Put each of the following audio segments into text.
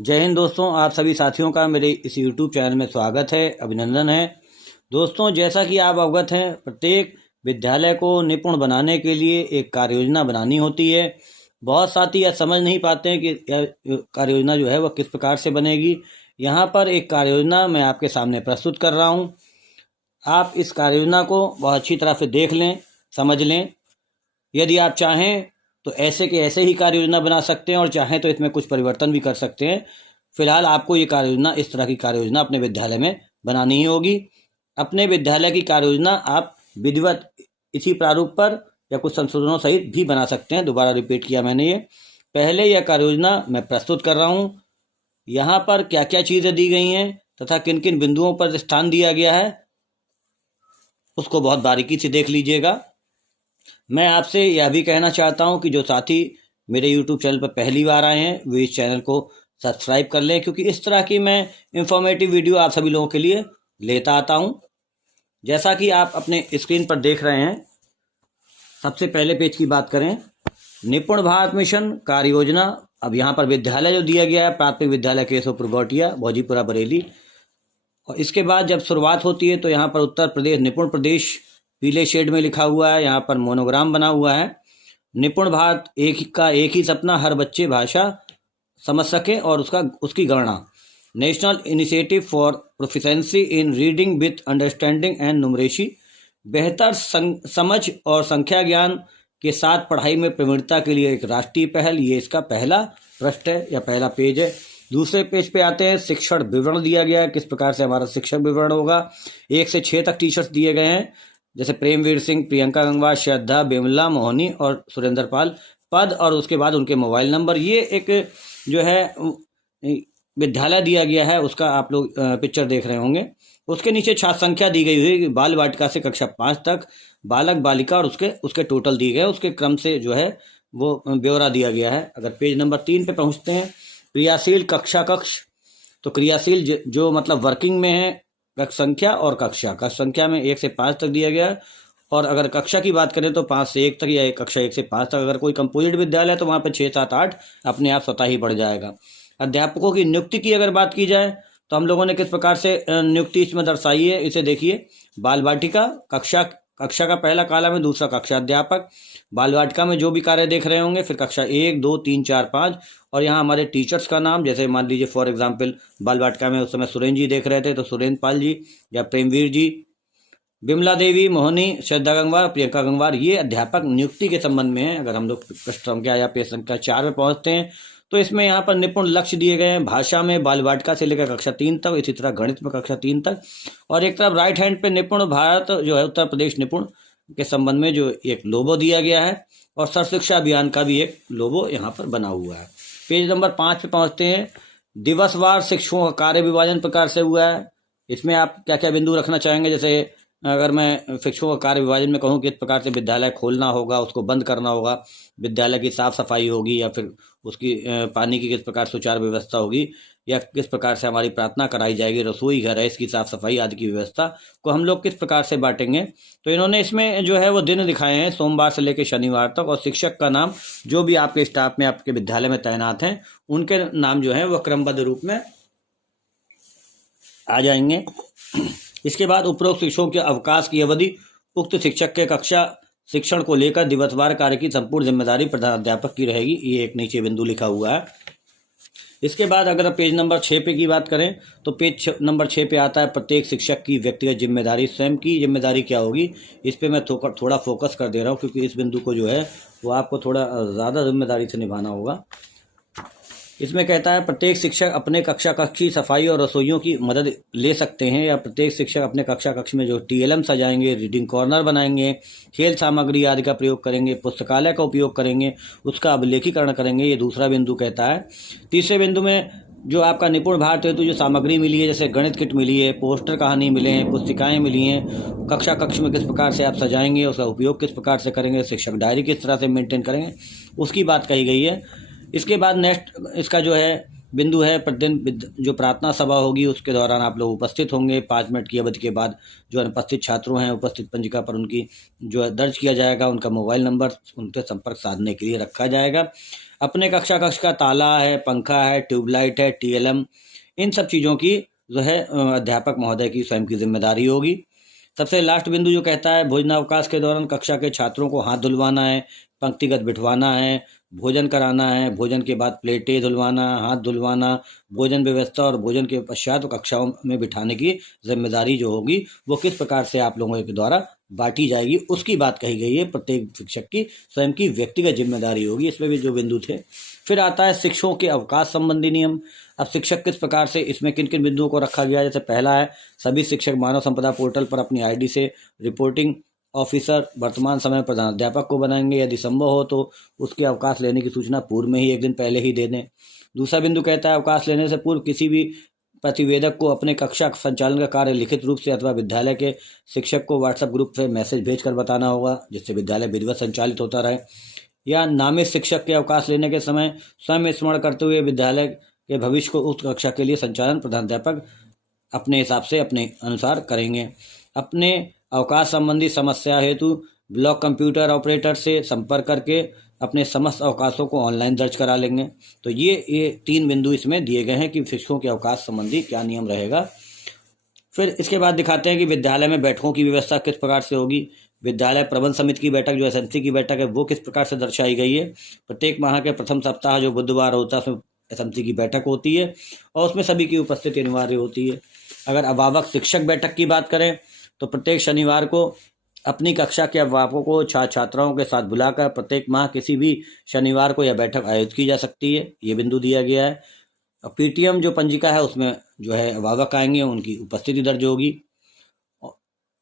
जय हिंद दोस्तों, आप सभी साथियों का मेरे इस YouTube चैनल में स्वागत है, अभिनंदन है। दोस्तों, जैसा कि आप अवगत हैं, प्रत्येक विद्यालय को निपुण बनाने के लिए एक कार्य योजना बनानी होती है। बहुत साथी यह समझ नहीं पाते हैं कि यह कार्य योजना जो है वह किस प्रकार से बनेगी। यहाँ पर एक कार्य योजना मैं आपके सामने प्रस्तुत कर रहा हूँ। आप इस कार्य योजना को बहुत अच्छी तरह से देख लें, समझ लें। यदि आप चाहें तो ऐसे के ऐसे ही कार्य योजना बना सकते हैं और चाहें तो इसमें कुछ परिवर्तन भी कर सकते हैं। फिलहाल आपको ये कार्य योजना, इस तरह की कार्य योजना अपने विद्यालय में बनानी ही होगी। अपने विद्यालय की कार्य योजना आप विधिवत इसी प्रारूप पर या कुछ संशोधनों सहित भी बना सकते हैं। दोबारा रिपीट किया मैंने ये। पहले यह कार्य योजना मैं प्रस्तुत कर रहा हूँ। यहाँ पर क्या क्या चीज़ें दी गई हैं तथा किन किन बिंदुओं पर स्थान दिया गया है, उसको बहुत बारीकी से देख लीजिएगा। मैं आपसे यह भी कहना चाहता हूं कि जो साथी मेरे YouTube चैनल पर पहली बार आए हैं वो इस चैनल को सब्सक्राइब कर लें, क्योंकि इस तरह की मैं इंफॉर्मेटिव वीडियो आप सभी लोगों के लिए लेता आता हूं। जैसा कि आप अपने स्क्रीन पर देख रहे हैं, सबसे पहले पेज की बात करें, निपुण भारत मिशन कार्य योजना। अब यहाँ पर विद्यालय जो दिया गया है, प्राथमिक विद्यालय केशवपुर गौटिया, भौजीपुरा, बरेली। और इसके बाद जब शुरुआत होती है तो यहाँ पर उत्तर प्रदेश निपुण प्रदेश पीले शेड में लिखा हुआ है, यहाँ पर मोनोग्राम बना हुआ है। निपुण भारत एक ही सपना, हर बच्चे भाषा समझ सके और उसकी गणना। National initiative for proficiency in reading with understanding and numeracy. बेहतर समझ और संख्या ज्ञान के साथ पढ़ाई में प्रवीणता के लिए एक राष्ट्रीय पहल। ये इसका पहला पृष्ठ है या पहला पेज है। दूसरे पेज पे आते हैं, शिक्षण विवरण दिया गया है, किस प्रकार से हमारा शिक्षण विवरण होगा। 1 से 6 तक टीचर्स दिए गए हैं, जैसे प्रेमवीर सिंह, प्रियंका गंगवार, श्रद्धा, बिमला, मोहनी और सुरेंद्र पाल। पद और उसके बाद उनके मोबाइल नंबर। ये एक जो है विद्यालय दिया गया है, उसका आप लोग पिक्चर देख रहे होंगे। उसके नीचे छात्र संख्या दी गई हुई, बाल वाटिका से कक्षा 5 तक, बालक बालिका और उसके टोटल दिए गए, उसके क्रम से जो है वो ब्यौरा दिया गया है। अगर पेज नंबर 3 पे पहुंचते हैं, क्रियाशील कक्षा कक्ष। तो क्रियाशील जो मतलब वर्किंग में है, कक्ष संख्या और कक्षा में 1 से 5 तक दिया गया है। और अगर कक्षा की बात करें तो 5 से 1 तक या कक्षा 1 से 5 तक। अगर कोई कंपोजिट विद्यालय है तो वहाँ पे 6, 7, 8 अपने आप स्वतः ही बढ़ जाएगा। अध्यापकों की नियुक्ति की अगर बात की जाए तो हम लोगों ने किस प्रकार से नियुक्ति इसमें दर्शाई है, इसे देखिए। बाल वाटिका कक्षा का पहला कॉलम है, दूसरा कक्षा अध्यापक। बाल वाटिका में जो भी कार्य देख रहे होंगे, फिर कक्षा 1, 2, 3, 4, 5 और यहाँ हमारे टीचर्स का नाम, जैसे मान लीजिए फॉर एग्जांपल बाल वाटिका में उस समय सुरेंद्र जी देख रहे थे तो सुरेंद्र पाल जी या प्रेमवीर जी, बिमला देवी, मोहनी, श्रद्धा गंगवार, प्रियंका गंगवार। ये अध्यापक नियुक्ति के संबंध में है। अगर हम लोग पृष्ठ संख्या या पेज संख्या 4 में पहुंचते हैं तो इसमें यहाँ पर निपुण लक्ष्य दिए गए हैं। भाषा में बाल वाटिका से लेकर कक्षा 3 तक, इसी तरह गणित में कक्षा 3 तक। और एक तरफ राइट हैंड पे निपुण भारत जो है उत्तर प्रदेश निपुण के संबंध में जो एक लोगो दिया गया है, और सर्व शिक्षा अभियान का भी एक लोगो यहाँ पर बना हुआ है। पेज नंबर 5 पे पहुंचते हैं, दिवसवार शिक्षकों का कार्य विभाजन प्रकार से हुआ है। इसमें आप क्या क्या बिंदु रखना चाहेंगे, जैसे अगर मैं शिक्षकों का कार्य विभाजन में कहूँ किस प्रकार से विद्यालय खोलना होगा, उसको बंद करना होगा, विद्यालय की साफ सफाई होगी, या फिर उसकी पानी की किस प्रकार सुचारू व्यवस्था होगी, या किस प्रकार से हमारी प्रार्थना कराई जाएगी, रसोई घर है इसकी साफ सफाई आदि की व्यवस्था को हम लोग किस प्रकार से बांटेंगे। तो इन्होंने इसमें जो है वो दिन दिखाए हैं, सोमवार से लेकर शनिवार तक। और शिक्षक का नाम, जो भी आपके स्टाफ में आपके विद्यालय में तैनात हैं, उनके नाम जो है वह क्रमबद्ध रूप में आ जाएंगे। इसके बाद उपरोक्त शिक्षकों के अवकाश की अवधि, उक्त शिक्षक के कक्षा शिक्षण को लेकर दिवसवार कार्य की संपूर्ण जिम्मेदारी प्रधानाध्यापक की रहेगी। ये एक नीचे बिंदु लिखा हुआ है। इसके बाद अगर पेज नंबर 6 पे की बात करें तो पेज नंबर 6 पे आता है, प्रत्येक शिक्षक की व्यक्तिगत जिम्मेदारी। स्वयं की जिम्मेदारी क्या होगी, इस पे मैं थोड़ा फोकस कर दे रहा हूँ, क्योंकि इस बिंदु को जो है वो आपको थोड़ा ज़्यादा जिम्मेदारी से निभाना होगा। इसमें कहता है, प्रत्येक शिक्षक अपने कक्षा कक्ष की सफाई और रसोइयों की मदद ले सकते हैं, या प्रत्येक शिक्षक अपने कक्षा कक्ष में जो TLM सजाएंगे, रीडिंग कॉर्नर बनाएंगे, खेल सामग्री आदि का प्रयोग करेंगे, पुस्तकालय का उपयोग करेंगे, उसका अभिलेखीकरण करेंगे। ये दूसरा बिंदु कहता है। तीसरे बिंदु में जो आपका निपुण भारत हेतु जो सामग्री मिली है, जैसे गणित किट मिली है, पोस्टर कहानी मिले हैं, पुस्तिकाएँ मिली हैं, कक्षा कक्ष में किस प्रकार से आप सजाएंगे, उसका उपयोग किस प्रकार से करेंगे, शिक्षक डायरी किस तरह से मेंटेन करेंगे, उसकी बात कही गई है। इसके बाद नेक्स्ट इसका जो है बिंदु है, प्रतिदिन जो प्रार्थना सभा होगी उसके दौरान आप लोग उपस्थित होंगे। 5 मिनट की अवधि के बाद जो अनुपस्थित छात्रों हैं, उपस्थित पंजिका पर उनकी जो है दर्ज किया जाएगा, उनका मोबाइल नंबर उनसे संपर्क साधने के लिए रखा जाएगा। अपने कक्ष का ताला है, पंखा है, ट्यूबलाइट है, टीएलएम, इन सब चीज़ों की जो है अध्यापक महोदय की स्वयं की जिम्मेदारी होगी। सबसे लास्ट बिंदु जो कहता है भोजनावकाश के दौरान कक्षा के छात्रों को हाथ धुलवाना है, पंक्तिगत बिठवाना है, भोजन कराना है, भोजन के बाद प्लेटें धुलवाना, हाथ धुलवाना, भोजन व्यवस्था और भोजन के पश्चात कक्षाओं में बिठाने की जिम्मेदारी जो होगी वो किस प्रकार से आप लोगों के द्वारा बांटी जाएगी उसकी बात कही गई है। प्रत्येक शिक्षक की स्वयं की व्यक्तिगत जिम्मेदारी होगी। इसमें भी जो बिंदु थे। फिर आता है शिक्षकों के अवकाश संबंधी नियम। अब शिक्षक किस प्रकार से, इसमें किन किन बिंदुओं को रखा गया है। जैसे पहला है, सभी शिक्षक मानव संपदा पोर्टल पर अपनी आईडी से रिपोर्टिंग ऑफिसर वर्तमान समय प्रधानाध्यापक को बनाएंगे। यदि संभव हो तो उसके अवकाश लेने की सूचना पूर्व में ही 1 दिन पहले ही दे दें। दूसरा बिंदु कहता है अवकाश लेने से पूर्व किसी भी प्रतिवेदक को अपने कक्षा संचालन का कार्य लिखित रूप से अथवा विद्यालय के शिक्षक को व्हाट्सएप ग्रुप से मैसेज भेजकर बताना होगा, जिससे विद्यालय विधिवत संचालित होता रहे। या नामित शिक्षक के अवकाश लेने के समय स्वयं स्मरण करते हुए विद्यालय के भविष्य को उस कक्षा के लिए संचालन प्रधानाध्यापक अपने हिसाब से अपने अनुसार करेंगे। अपने अवकाश संबंधी समस्या हेतु ब्लॉक कंप्यूटर ऑपरेटर से संपर्क करके अपने समस्त अवकाशों को ऑनलाइन दर्ज करा लेंगे। तो ये 3 बिंदु इसमें दिए गए हैं कि शिक्षकों के अवकाश संबंधी क्या नियम रहेगा। फिर इसके बाद दिखाते हैं कि विद्यालय में बैठकों की व्यवस्था किस प्रकार से होगी। विद्यालय प्रबंध समिति की बैठक जो एसएमसी की बैठक है वो किस प्रकार से दर्शाई गई है। प्रत्येक माह के प्रथम सप्ताह जो बुधवार होता है उसमें एसएमसी की बैठक होती है और उसमें सभी की उपस्थिति अनिवार्य होती है। अगर अभिभावक शिक्षक बैठक की बात करें तो प्रत्येक शनिवार को अपनी कक्षा के अभिभावकों को छात्राओं के साथ बुलाकर प्रत्येक माह किसी भी शनिवार को यह बैठक आयोजित की जा सकती है। ये बिंदु दिया गया है। पीटीएम जो पंजिका है उसमें जो है अभिभावक आएंगे, उनकी उपस्थिति दर्ज होगी और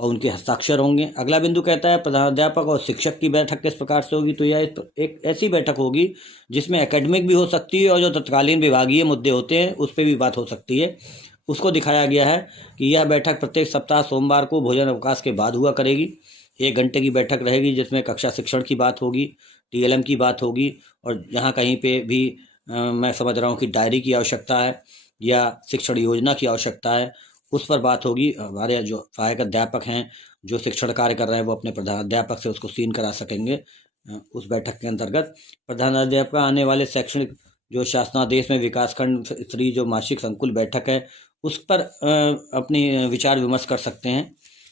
उनके हस्ताक्षर होंगे। अगला बिंदु कहता है प्रधानाध्यापक और शिक्षक की बैठक किस प्रकार से होगी। तो यह एक ऐसी बैठक होगी जिसमें एकेडमिक भी हो सकती है और जो तत्कालीन विभागीय मुद्दे होते हैं उस पर भी बात हो सकती है। उसको दिखाया गया है कि यह बैठक प्रत्येक सप्ताह सोमवार को भोजन अवकाश के बाद हुआ करेगी। 1 घंटे की बैठक रहेगी जिसमें कक्षा शिक्षण की बात होगी, टीएलएम की बात होगी और यहाँ कहीं पे भी मैं समझ रहा हूँ कि डायरी की आवश्यकता है या शिक्षण योजना की आवश्यकता है, उस पर बात होगी। हमारे जो सहायक अध्यापक हैं जो शिक्षण कार्य कर रहे हैं वो अपने प्रधानाध्यापक से उसको सीन करा सकेंगे। उस बैठक के अंतर्गत प्रधानाध्यापक आने वाले शैक्षणिक जो शासनादेश में विकासखंड स्तरीय जो मासिक संकुल बैठक है उस पर अपनी विचार विमर्श कर सकते हैं।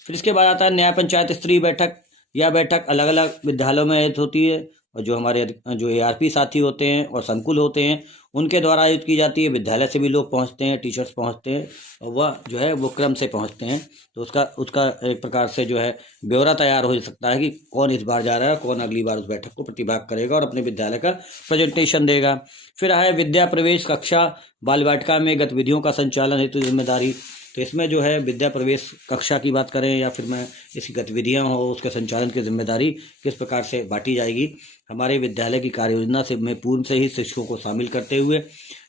फिर इसके बाद आता है न्याय पंचायत स्तरीय बैठक। यह बैठक अलग अलग विद्यालयों में आयोजित होती है और जो हमारे जो एआरपी साथी होते हैं और संकुल होते हैं उनके द्वारा आयोजित की जाती है। विद्यालय से भी लोग पहुंचते हैं, टीचर्स पहुंचते हैं और वह जो है वो क्रम से पहुंचते हैं। तो उसका एक प्रकार से जो है ब्यौरा तैयार हो सकता है कि कौन इस बार जा रहा है, कौन अगली बार उस बैठक को प्रतिभाग करेगा और अपने विद्यालय का प्रेजेंटेशन देगा। फिर है विद्या प्रवेश कक्षा बाल वाटिका में गतिविधियों का संचालन हेतु जिम्मेदारी। तो इसमें जो है विद्या प्रवेश कक्षा की बात करें या फिर मैं इसकी गतिविधियां हो उसके संचालन की जिम्मेदारी किस प्रकार से बांटी जाएगी। हमारे विद्यालय की कार्य योजना से में पूर्व से ही शिक्षकों को शामिल करते हुए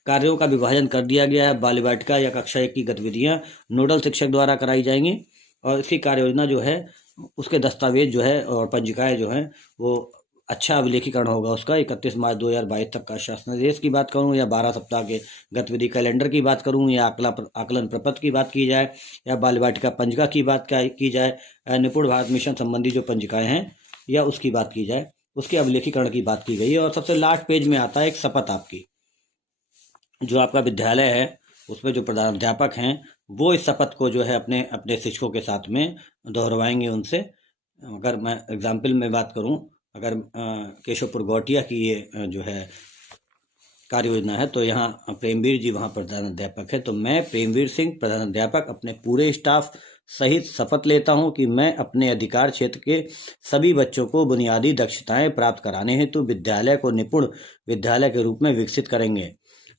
कार्यों का विभाजन कर दिया गया है। बाल वाटिका या कक्षा 1 की गतिविधियां नोडल शिक्षक द्वारा कराई जाएंगी और इसकी कार्य योजना जो है उसके दस्तावेज जो है और पंजिकाएं जो हैं वो अच्छा अभिलेखीकरण होगा उसका। 31 मार्च 2022 तक का शासनादेश की बात करूं या 12 सप्ताह के गतिविधि कैलेंडर की बात करूं या आकलन प्रपत्र की बात की जाए या बाल वाटिका पंजिका की बात की जाए, निपुण भारत मिशन संबंधी जो पंजिकाएं हैं या उसकी बात की जाए, उसके अभिलेखीकरण की बात की गई है। और सबसे लास्ट पेज में आता है एक शपथ आपकी। जो आपका विद्यालय है उसमें जो प्रधानाध्यापक हैं वो इस शपथ को जो है अपने अपने शिक्षकों के साथ में दोहरवाएंगे उनसे। अगर मैं एग्जाम्पल में बात करूं, अगर केशवपुर गौटिया की ये जो है कार्य योजना है तो यहाँ प्रेमवीर जी वहाँ प्रधानाध्यापक है। तो मैं प्रेमवीर सिंह प्रधानाध्यापक अपने पूरे स्टाफ सहित शपथ लेता हूँ कि मैं अपने अधिकार क्षेत्र के सभी बच्चों को बुनियादी दक्षताएं प्राप्त कराने हेतु विद्यालय को निपुण विद्यालय के रूप में विकसित करेंगे।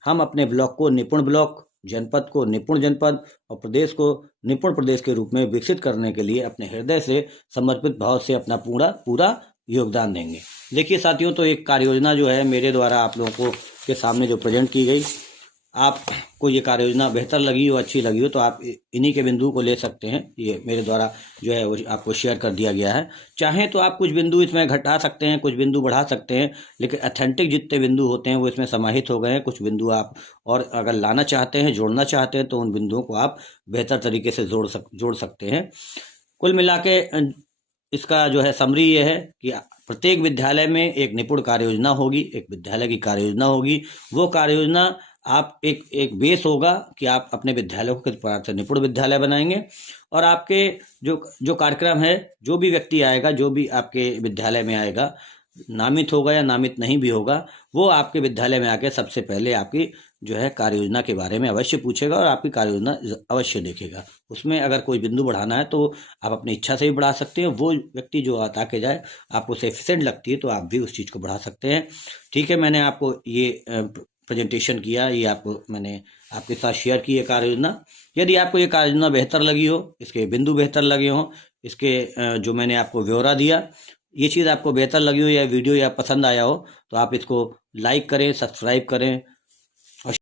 हम अपने ब्लॉक को निपुण ब्लॉक, जनपद को निपुण जनपद और प्रदेश को निपुण प्रदेश के रूप में विकसित करने के लिए अपने हृदय से समर्पित भाव से अपना पूरा योगदान देंगे। देखिए साथियों, तो एक कार्य योजना जो है मेरे द्वारा आप लोगों को के सामने जो प्रेजेंट की गई, आपको ये कार्य योजना बेहतर लगी हो, अच्छी लगी हो तो आप इन्हीं के बिंदु को ले सकते हैं। ये मेरे द्वारा जो है वो आपको शेयर कर दिया गया है। चाहें तो आप कुछ बिंदु इसमें घटा सकते हैं, कुछ बिंदु बढ़ा सकते हैं, लेकिन ऑथेंटिक जितने बिंदु होते हैं वो इसमें समाहित हो गए हैं। कुछ बिंदु आप और अगर लाना चाहते हैं, जोड़ना चाहते हैं तो उन बिंदुओं को आप बेहतर तरीके से जोड़ सकते हैं। कुल मिला के इसका जो है समरी ये है कि प्रत्येक विद्यालय में एक निपुण कार्य योजना होगी, एक विद्यालय की कार्य योजना होगी। वो कार्य योजना आप एक बेस होगा कि आप अपने विद्यालय को किस प्रकार से निपुण विद्यालय बनाएंगे, और आपके जो कार्यक्रम है, जो भी व्यक्ति आएगा, जो भी आपके विद्यालय में आएगा, नामित होगा या नामित नहीं भी होगा, वो आपके विद्यालय में आके सबसे पहले आपकी जो है कार्य योजना के बारे में अवश्य पूछेगा और आपकी कार्य योजना अवश्य देखेगा। उसमें अगर कोई बिंदु बढ़ाना है तो आप अपनी इच्छा से भी बढ़ा सकते हैं। वो व्यक्ति जो आता के जाए, आपको उसे एफिशिएंट लगती है तो आप भी उस चीज़ को बढ़ा सकते हैं। ठीक है, मैंने आपको ये प्रेजेंटेशन किया, ये आपको मैंने आपके साथ शेयर की है कार्य योजना। यदि आपको ये कार्य योजना बेहतर लगी हो, इसके बिंदु बेहतर लगे हों, इसके जो मैंने आपको ब्यौरा दिया, ये चीज़ आपको बेहतर लगी हो या वीडियो या पसंद आया हो, तो आप इसको लाइक करें, सब्सक्राइब करें और